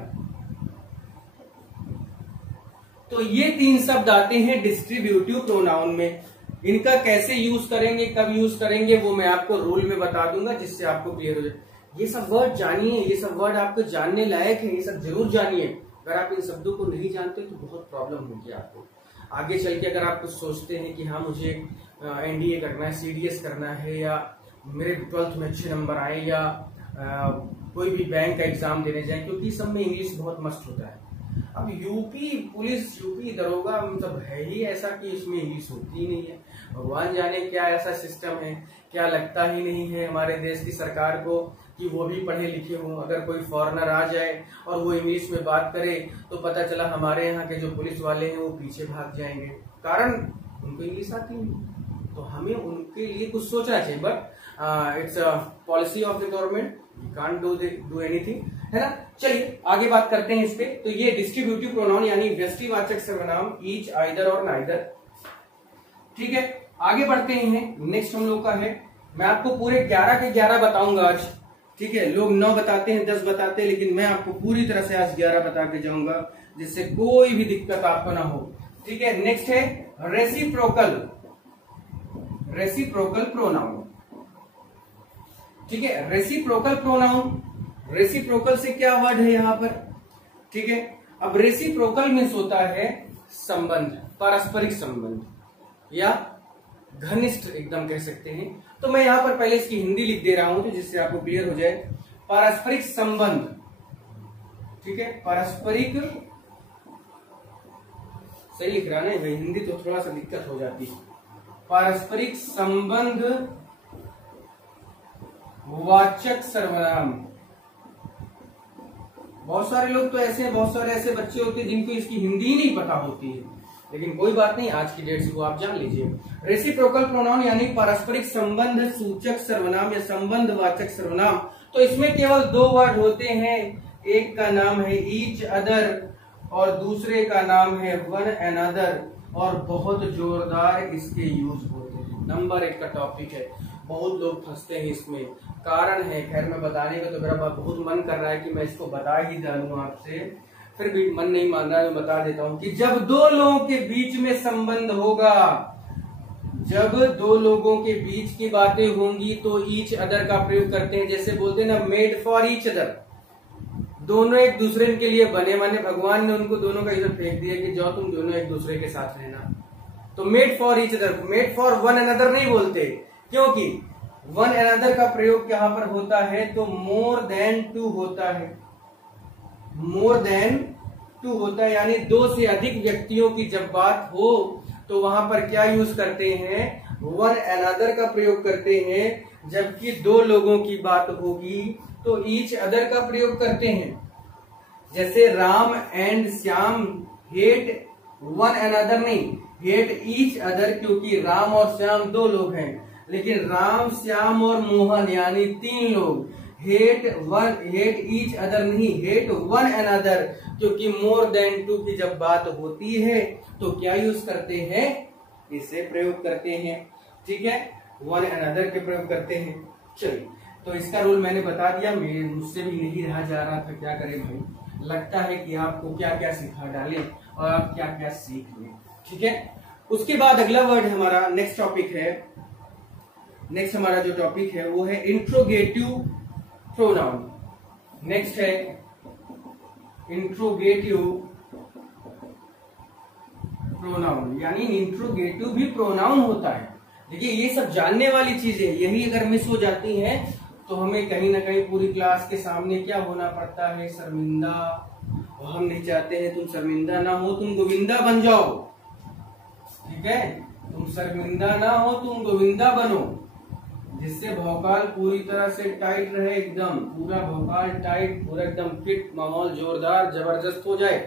तो ये 3 शब्द आते हैं डिस्ट्रीब्यूटिव प्रोनाउन में। इनका कैसे यूज करेंगे, कब यूज करेंगे, वो मैं आपको रूल में बता दूंगा, जिससे आपको क्लियर हो जाए। ये सब वर्ड जानिए, ये सब वर्ड आपको जानने लायक है, ये सब जरूर जानिए। अगर आप इन शब्दों को नहीं जानते तो बहुत प्रॉब्लम होगी आपको आगे चल के। अगर आप कुछ सोचते हैं कि हाँ मुझे एनडीए करना है, सीडीएस करना है, या मेरे 12th में अच्छे नंबर आए, या कोई भी बैंक का एग्जाम देने जाए, क्योंकि सब में इंग्लिश बहुत मस्त होता है। अब यूपी पुलिस, यूपी दरोगा मतलब है ही ऐसा कि इसमें इंग्लिश होती ही नहीं है। भगवान जाने क्या ऐसा सिस्टम है, क्या लगता ही नहीं है हमारे देश की सरकार को कि वो भी पढ़े लिखे हों। अगर कोई फॉरेनर आ जाए और वो इंग्लिश में बात करे तो पता चला हमारे यहाँ के जो पुलिस वाले हैं वो पीछे भाग जाएंगे, कारण उनको इंग्लिश आती नहीं। तो हमें उनके लिए कुछ सोचना चाहिए, but it's a policy of the government, you can't do anything, है ना। चलिए आगे बात करते हैं इस पे। तो ये डिस्ट्रीब्यूटिव प्रोनाउन यानी व्यष्टिवाचक सर्वनाम, ईच, आइदर और नाइदर, ठीक है। आगे बढ़ते हैं। नेक्स्ट हम लोग का है, मैं आपको पूरे 11 के 11 बताऊंगा आज, ठीक है। लोग 9 बताते हैं, 10 बताते हैं, लेकिन मैं आपको पूरी तरह से आज 11 बता के जाऊंगा, जिससे कोई भी दिक्कत आपको ना हो, ठीक है। नेक्स्ट है रेसिप्रोकल, रेसिप्रोकल प्रोनाउन, ठीक है। रेसिप्रोकल प्रोनाउन, रेसिप्रोकल से क्या वर्ड है यहां पर, ठीक है। अब रेसिप्रोकल मीन्स होता है संबंध, पारस्परिक संबंध या घनिष्ठ एकदम कह सकते हैं। तो मैं यहां पर पहले इसकी हिंदी लिख दे रहा हूं तो जिससे आपको क्लियर हो जाए। पारस्परिक संबंध, ठीक है, पारस्परिक, सही लिख रहा ना, हिंदी तो थोड़ा सा दिक्कत हो जाती है। पारस्परिक संबंध वाचक सर्वनाम। बहुत सारे लोग तो ऐसे, बहुत सारे ऐसे बच्चे होते हैं जिनको इसकी हिंदी ही नहीं पता होती है, लेकिन कोई बात नहीं, आज की डेट से वो आप जान लीजिए। रेसिप्रोकल प्रोनाउन यानी पारस्परिक संबंध सूचक सर्वनाम या संबंध वाचक सर्वनाम। तो इसमें केवल 2 वर्ड होते हैं, एक का नाम है ईच अदर और दूसरे का नाम है वन अनदर, और बहुत जोरदार इसके यूज होते हैं। नंबर 1 का टॉपिक है, बहुत लोग फंसते हैं इसमें, कारण है, खैर मैं बताने का तो मेरा बहुत मन कर रहा है कि मैं इसको बता ही डालूं आपसे, फिर भी मन नहीं मान रहा है, मैं बता देता हूं कि जब 2 लोगों के बीच में संबंध होगा, जब 2 लोगों के बीच की बातें होंगी तो ईच अदर का प्रयोग करते हैं। जैसे बोलते हैं ना, मेड फॉर ईच अदर, दोनों एक दूसरे के लिए बने, माने भगवान ने उनको दोनों का इधर फेंक दिया कि जाओ तुम दोनों एक दूसरे के साथ रहना। तो made for each other, made for one another नहीं बोलते, क्योंकि वन अनदर का प्रयोग यहां पर होता है तो मोर देन 2 होता है, मोर देन 2 होता है, यानी 2 से अधिक व्यक्तियों की जब बात हो तो वहां पर क्या यूज करते हैं, वन अनदर का प्रयोग करते हैं। जबकि 2 लोगों की बात होगी तो ईच अदर का प्रयोग करते हैं। जैसे Ram and Shyam hate one another नहीं, हेट ईच अदर, क्योंकि राम और श्याम 2 लोग हैं, लेकिन राम, श्याम और मोहन यानी 3 लोग। हेट ईच अदर नहीं, हेट वन अनदर, क्योंकि मोर देन 2 की जब बात होती है तो क्या यूज करते हैं, इसे प्रयोग करते हैं, ठीक है, वन अनदर के प्रयोग करते हैं। चलिए, तो इसका रूल मैंने बता दिया, मुझसे भी नहीं रहा जा रहा था, क्या करें भाई, लगता है कि आपको क्या क्या सिखा डालें और आप क्या क्या सीख लें, ठीक है। उसके बाद अगला वर्ड हमारा नेक्स्ट टॉपिक है, नेक्स्ट हमारा जो टॉपिक है वो है इंट्रोगेटिव प्रोनाउन। नेक्स्ट है इंट्रोगेटिव प्रोनाउन, यानी इंट्रोगेटिव भी प्रोनाउन होता है। देखिए ये सब जानने वाली चीजें, यही अगर मिस हो जाती हैं तो हमें कहीं ना कहीं पूरी क्लास के सामने क्या होना पड़ता है, शर्मिंदा। और हम नहीं चाहते हैं तुम शर्मिंदा ना हो, तुम गोविंदा बन जाओ। ठीक है, तुम शर्मिंदा ना हो, तुम गोविंदा बनो, जिससे भौकाल पूरी तरह से टाइट रहे, एकदम पूरा भौकाल टाइट, पूरा एकदम फिट, माहौल जोरदार जबरदस्त हो जाए।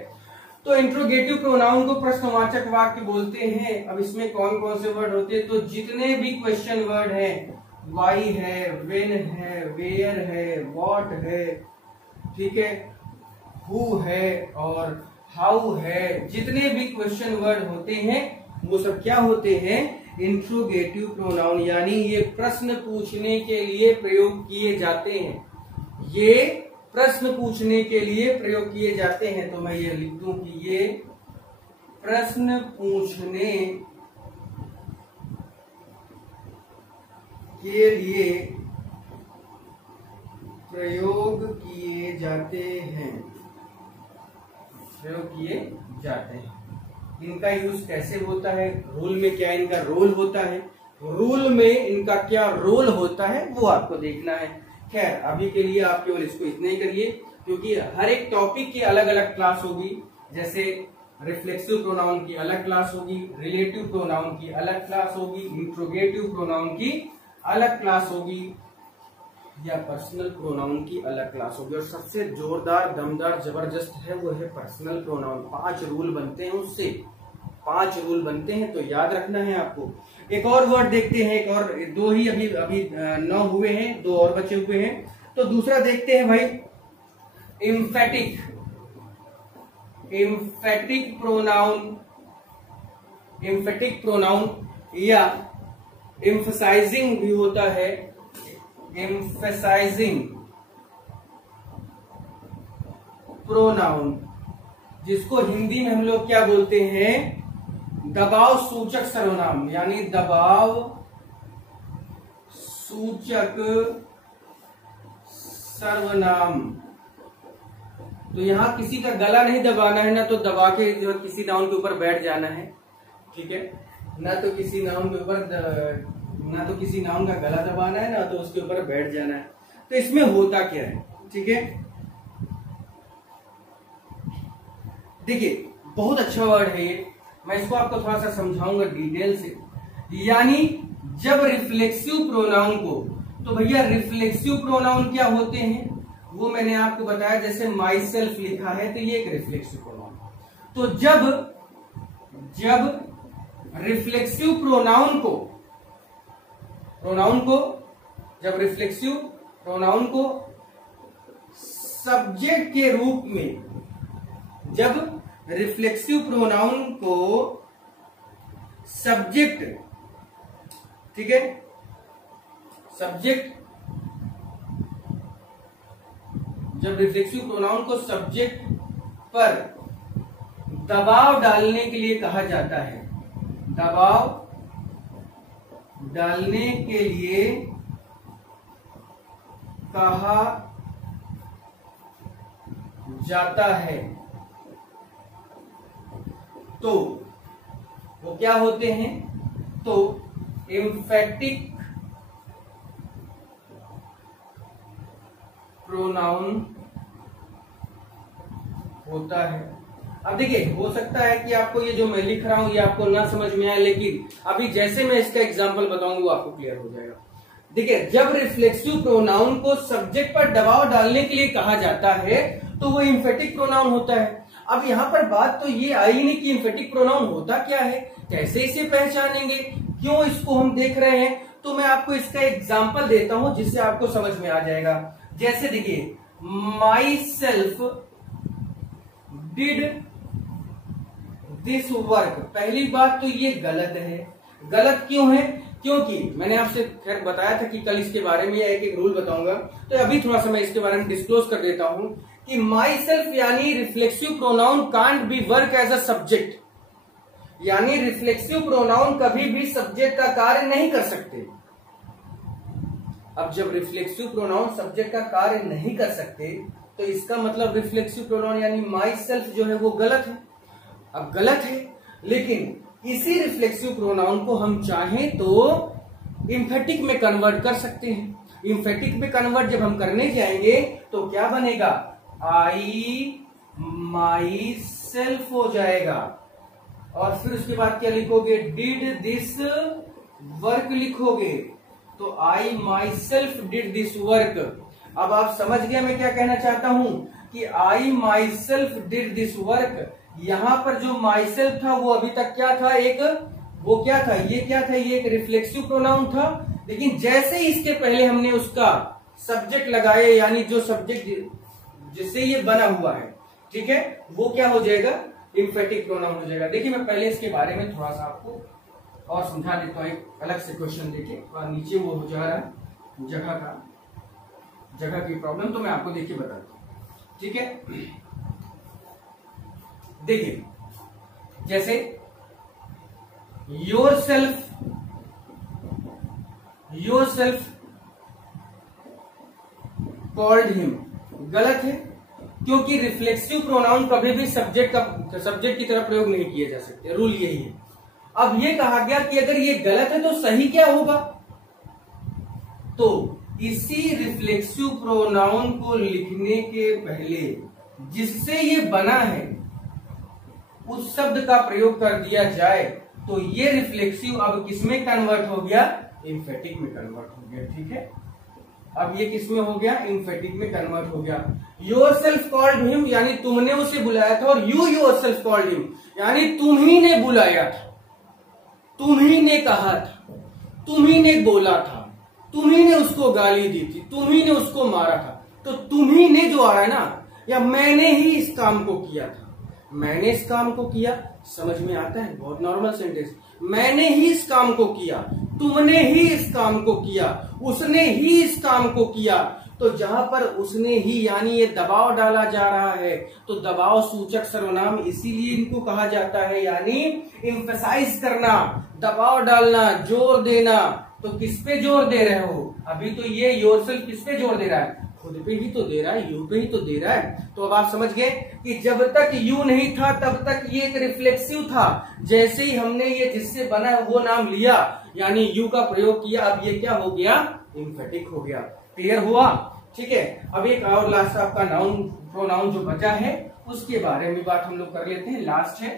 तो इंट्रोगेटिव प्रोनाउन को प्रश्नवाचक वाक्य बोलते हैं। अब इसमें कौन कौन से वर्ड होते हैं, तो जितने भी क्वेश्चन वर्ड हैं, वाई है, व्हेन है, वेयर है, व्हाट है, ठीक है, हु है और हाउ है, जितने भी क्वेश्चन वर्ड होते हैं वो सब क्या होते हैं, इंट्रोगेटिव प्रोनाउन, यानी ये प्रश्न पूछने के लिए प्रयोग किए जाते हैं। ये प्रश्न पूछने के लिए प्रयोग किए जाते हैं। तो मैं ये लिख दूं कि ये प्रश्न पूछने के लिए प्रयोग किए जाते हैं, प्रयोग किए जाते हैं। इनका यूज कैसे होता है, रूल में क्या इनका रोल होता है, रूल में इनका क्या रोल होता है वो आपको देखना है। खैर अभी के लिए आप केवल इसको इतना ही करिए, क्योंकि हर एक टॉपिक की अलग अलग क्लास होगी। जैसे रिफ्लेक्सिव प्रोनाउन की अलग क्लास होगी, रिलेटिव प्रोनाउन की अलग क्लास होगी, इंट्रोगेटिव प्रोनाउन की अलग क्लास होगी, या पर्सनल प्रोनाउन की अलग क्लास होगी। और सबसे जोरदार, दमदार, जबरदस्त है वो है पर्सनल प्रोनाउन। 5 रूल बनते हैं उससे, 5 रूल बनते हैं, तो याद रखना है आपको। एक और वर्ड देखते हैं, एक और, 2 ही अभी 9 हुए हैं, 2 और बचे हुए हैं। तो दूसरा देखते हैं भाई, emphatic. Emphatic pronoun, emphatic pronoun या एम्फसाइजिंग भी होता है, एम्फसाइजिंग प्रोनाउन, जिसको हिंदी में हम लोग क्या बोलते हैं, दबाव सूचक सर्वनाम, यानी दबाव सूचक सर्वनाम। तो यहां किसी का गला नहीं दबाना है, ना तो दबा के जो किसी नाउन के ऊपर बैठ जाना है, ठीक है, ना तो किसी नाउन के ऊपर, ना तो किसी नाउन का गला दबाना है, ना तो उसके ऊपर बैठ जाना है। तो इसमें होता क्या है, ठीक है, देखिए बहुत अच्छा वर्ड है ये, मैं इसको आपको थोड़ा सा समझाऊंगा डिटेल से। यानी जब रिफ्लेक्सिव प्रोनाउन को, तो भैया रिफ्लेक्सिव प्रोनाउन क्या होते हैं वो मैंने आपको बताया, जैसे माई सेल्फ लिखा है तो ये एक रिफ्लेक्सिव प्रोनाउन। तो जब रिफ्लेक्सिव प्रोनाउन को जब रिफ्लेक्सिव प्रोनाउन को सब्जेक्ट के रूप में, जब रिफ्लेक्सिव प्रोनाउन को सब्जेक्ट, ठीक है, सब्जेक्ट, जब रिफ्लेक्सिव प्रोनाउन को सब्जेक्ट पर दबाव डालने के लिए कहा जाता है, दबाव डालने के लिए कहा जाता है, तो वो क्या होते हैं, तो एम्फेटिक प्रोनाउन होता है। अब देखिए, हो सकता है कि आपको ये जो मैं लिख रहा हूं ये आपको ना समझ में आए, लेकिन अभी जैसे मैं इसका एग्जांपल बताऊंगा वो आपको क्लियर हो जाएगा। देखिए, जब रिफ्लेक्सिव प्रोनाउन को सब्जेक्ट पर दबाव डालने के लिए कहा जाता है तो वो एम्फेटिक प्रोनाउन होता है। अब यहां पर बात तो ये आई नहीं कि एम्फेटिक प्रोनाउन होता क्या है, कैसे इसे पहचानेंगे, क्यों इसको हम देख रहे हैं, तो मैं आपको इसका एग्जांपल देता हूं जिससे आपको समझ में आ जाएगा। जैसे देखिए, my self did this work, पहली बात तो ये गलत है। गलत क्यों है, क्योंकि मैंने आपसे खैर बताया था कि कल इसके बारे में एक एक रूल बताऊंगा, तो अभी थोड़ा सा मैं इसके बारे में डिस्क्लोज कर देता हूं कि माई सेल्फ यानी reflexive pronoun can't be work as a subject, यानी रिफ्लेक्सिव प्रोनाउन कभी भी सब्जेक्ट का कार्य नहीं कर सकते। अब जब रिफ्लेक्सिव प्रोनाउन सब्जेक्ट का कार्य नहीं कर सकते तो इसका मतलब रिफ्लेक्सिव प्रोनाउन यानी माई सेल्फ जो है वो गलत है। अब गलत है, लेकिन इसी रिफ्लेक्सिव प्रोनाउन को हम चाहें तो एम्फेटिक में कन्वर्ट कर सकते हैं। इम्फेटिक में कन्वर्ट जब हम करने जाएंगे तो क्या बनेगा, आई माई सेल्फ हो जाएगा। और फिर उसके बाद क्या लिखोगे, डिड दिस वर्क लिखोगे, तो I myself did this work. अब आप समझ गए मैं क्या कहना चाहता हूं कि I myself did this work. यहां पर जो माई सेल्फ था वो अभी तक क्या था, एक वो क्या था, ये क्या था, ये एक रिफ्लेक्सिव प्रोनाउन था। लेकिन जैसे ही इसके पहले हमने उसका सब्जेक्ट लगाया, यानी जो सब्जेक्ट जिससे ये बना हुआ है, ठीक है, वो क्या हो जाएगा, इम्फेटिक प्रोनाउन हो जाएगा। देखिए मैं पहले इसके बारे में थोड़ा सा आपको और समझा देता हूं। एक अलग से क्वेश्चन देखिए, नीचे वो हो जा रहा है जगह की प्रॉब्लम, तो मैं आपको देखिए बताता हूं, ठीक है। देखिए जैसे योर सेल्फ कॉल्ड हिम, गलत है, क्योंकि रिफ्लेक्सिव प्रोनाउन कभी भी सब्जेक्ट की तरह प्रयोग नहीं किए जा सकते, रूल यही है। अब ये कहा गया कि अगर ये गलत है तो सही क्या होगा, तो इसी रिफ्लेक्सिव प्रोनाउन को लिखने के पहले जिससे ये बना है उस शब्द का प्रयोग कर दिया जाए तो ये रिफ्लेक्सिव अब किसमें कन्वर्ट हो गया, इम्फेटिक में कन्वर्ट हो गया, ठीक है। अब ये किसमें हो गया, इम्फेटिक में कन्वर्ट हो गया। योर सेल्फ कॉल्ड हिम, यानी तुमने उसे बुलाया था, और you your self called him, यानी तुम ही ने बुलाया था, तुम ही ने कहा था, तुम ही ने बोला था, तुम ही ने उसको गाली दी थी, तुम ही ने उसको मारा था। तो तुम ही ने जो आ रहा है ना, या मैंने ही इस काम को किया था, मैंने इस काम को किया, समझ में आता है, बहुत नॉर्मल सेंटेंस। मैंने ही इस काम को किया, तुमने ही इस काम को किया, उसने ही इस काम को किया। तो जहां पर उसने ही यानी ये दबाव डाला जा रहा है, तो दबाव सूचक सर्वनाम इसीलिए इनको कहा जाता है, यानी एम्फसाइज करना, दबाव डालना, जोर देना। तो किस पे जोर दे रहे हो, अभी तो ये योरसेल्फ किस पे जोर दे रहा है, खुद पे ही तो दे रहा है, यू पे ही तो दे रहा है। तो अब आप समझ गए कि जब तक यू नहीं था तब तक ये एक रिफ्लेक्सिव था, जैसे ही हमने ये जिससे बना है वो नाम लिया यानी यू का प्रयोग किया, अब ये क्या हो गया, इम्फेटिक हो गया। क्लियर हुआ, ठीक है। अब एक और लास्ट आपका नाउन प्रोनाउन जो बचा है उसके बारे में बात हम लोग कर लेते हैं, लास्ट है,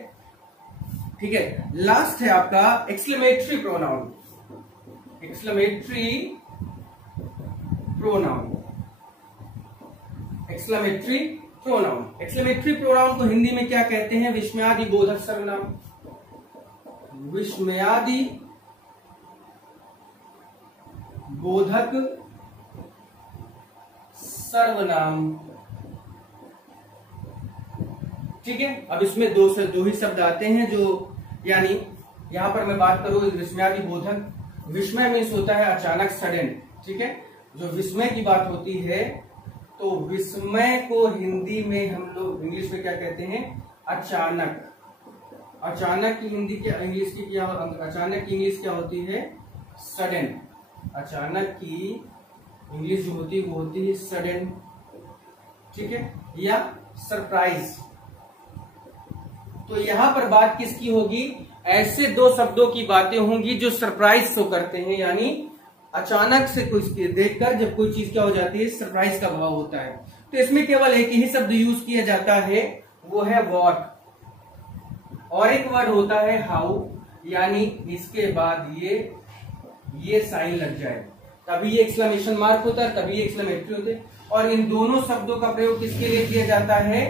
ठीक है। लास्ट है आपका exclamatory pronoun, exclamatory pronoun, exclamatory pronoun. Exclamatory pronoun को हिंदी में क्या कहते हैं, विस्मयादि बोधक सर्वनाम, विस्मयादि बोधक सर्वनाम, ठीक है। अब इसमें दो ही शब्द आते हैं जो, यानी यहां पर मैं बात करूं विस्मयादि बोधक, विस्मय मीन्स होता है अचानक, सडन, ठीक है। जो विस्मय की बात होती है तो विस्मय को हिंदी में हम लोग इंग्लिश में क्या कहते हैं, अचानक। अचानक की हिंदी क्या, इंग्लिश की क्या, अचानक की इंग्लिश क्या होती है, सडन। अचानक की इंग्लिश जो होती है वो होती है सडन, ठीक है, या सरप्राइज। तो यहां पर बात किसकी होगी, ऐसे दो शब्दों की बातें होंगी जो सरप्राइज शो करते हैं, यानी अचानक से कुछ देखकर जब कोई चीज क्या हो जाती है, सरप्राइज का भाव होता है। तो इसमें केवल एक ही शब्द यूज किया जाता है, वो है व्हाट, और एक वर्ड होता है हाउ, यानी इसके बाद ये साइन लग जाए तभी ये एक्सक्लेमेशन मार्क होता है, तभी ये एक्सक्लेमेटरी होते हैं। और इन दोनों शब्दों का प्रयोग किसके लिए किया जाता है,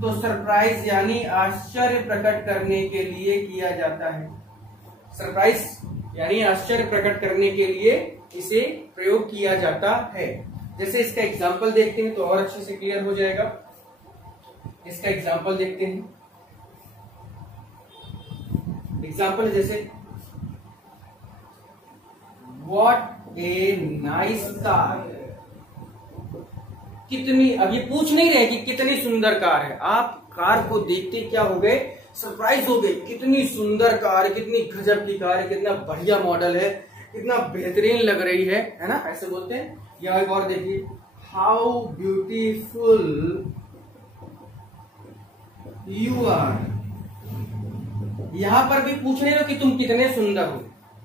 तो सरप्राइज यानी आश्चर्य प्रकट करने के लिए किया जाता है। सरप्राइज यानी आश्चर्य प्रकट करने के लिए इसे प्रयोग किया जाता है। जैसे इसका एग्जाम्पल देखते हैं तो और अच्छे से क्लियर हो जाएगा। इसका एग्जाम्पल देखते हैं, एग्जाम्पल जैसे व्हाट ए नाइस कार, कितनी, अब ये पूछ नहीं रहे कि कितनी सुंदर कार है, आप कार को देखते क्या हो गए, सरप्राइज हो गए, कितनी सुंदर कार है, कितनी गजब की कार है, कितना बढ़िया मॉडल है, कितना बेहतरीन लग रही है ना, ऐसे बोलते हैं। या एक और देखिए, हाउ ब्यूटीफुल यू आर, यहां पर भी पूछ रहे हो कि तुम कितने सुंदर हो,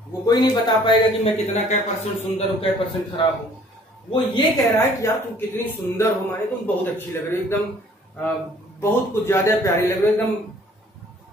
वो कोई नहीं बता पाएगा कि मैं कितना क्या परसेंट सुंदर हूं, क्या परसेंट खराब हूं। वो ये कह रहा है कि यार तुम कितनी सुंदर हो, माने तुम बहुत अच्छी लग रही हो, एकदम बहुत कुछ ज्यादा प्यारी लग रही हो, एकदम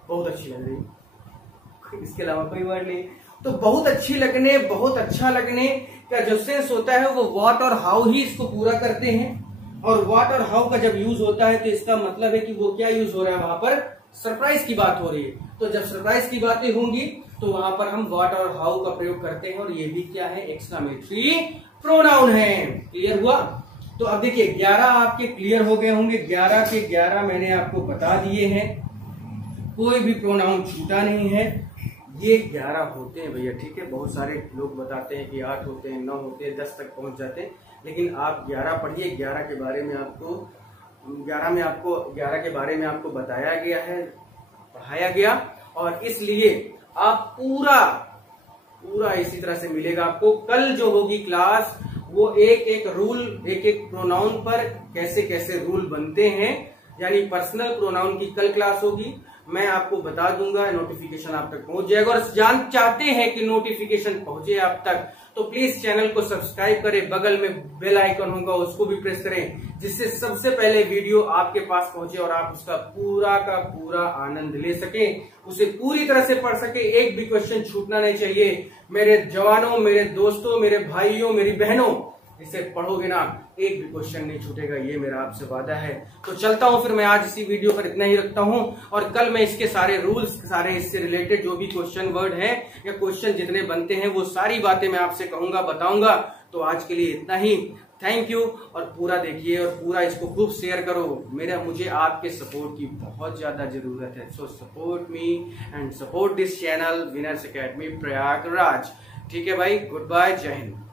बहुत अच्छी लग रही हो। इसके अलावा कोई वर्ड नहीं। तो बहुत अच्छी लगने, बहुत अच्छा लगने का जो सेंस होता है वो व्हाट और हाउ ही इसको पूरा करते हैं। और व्हाट और हाउ का जब यूज होता है तो इसका मतलब है कि वो क्या यूज हो रहा है, वहां पर सरप्राइज की बात हो रही है। तो जब सरप्राइज की बातें होंगी तो वहां पर हम व्हाट और हाउ का प्रयोग करते हैं, और ये भी क्या है, एक्सक्लेमेटरी प्रोनाउन है। क्लियर हुआ? तो अब देखिए 11 आपके क्लियर हो गए होंगे। 11 के 11 मैंने आपको बता दिए हैं, कोई भी प्रोनाउन छूटा नहीं है। ये 11 होते हैं भैया, ठीक है। बहुत सारे लोग बताते हैं कि 8 होते हैं, 9 होते हैं, 10 तक पहुंच जाते हैं, लेकिन आप 11 पढ़िए। 11 के बारे में आपको 11 के बारे में आपको बताया गया है, पढ़ाया गया, और इसलिए आप पूरा इसी तरह से मिलेगा आपको। कल जो होगी क्लास वो एक एक रूल, एक एक प्रोनाउन पर कैसे कैसे रूल बनते हैं, यानी पर्सनल प्रोनाउन की कल क्लास होगी। मैं आपको बता दूंगा, नोटिफिकेशन आप तक पहुंच जाएगा। और जान चाहते हैं कि नोटिफिकेशन पहुंचे आप तक तो प्लीज चैनल को सब्सक्राइब करें, बगल में बेल आइकन होगा उसको भी प्रेस करें, जिससे सबसे पहले वीडियो आपके पास पहुंचे और आप उसका पूरा का पूरा आनंद ले सकें, उसे पूरी तरह से पढ़ सके। एक भी क्वेश्चन छूटना नहीं चाहिए। मेरे जवानों, मेरे दोस्तों, मेरे भाइयों, मेरी बहनों, इसे पढ़ोगे ना, एक भी क्वेश्चन नहीं छूटेगा, ये मेरा आपसे वादा है। तो चलता हूं फिर मैं आज इसी वीडियो पर इतना ही रखता हूं, और कल मैं इसके सारे रूल्स, सारे इससे रिलेटेड जो भी क्वेश्चन वर्ड हैं या क्वेश्चन जितने बनते हैं वो सारी बातें मैं आपसे कहूंगा, बताऊंगा। तो आज के लिए इतना ही। Thank you. और पूरा देखिए और पूरा इसको खूब शेयर करो। मुझे आपके सपोर्ट की बहुत ज्यादा जरूरत है। So support me and support this channel winners academy Prayagraj. ठीक है भाई, गुड बाय, जय हिंद।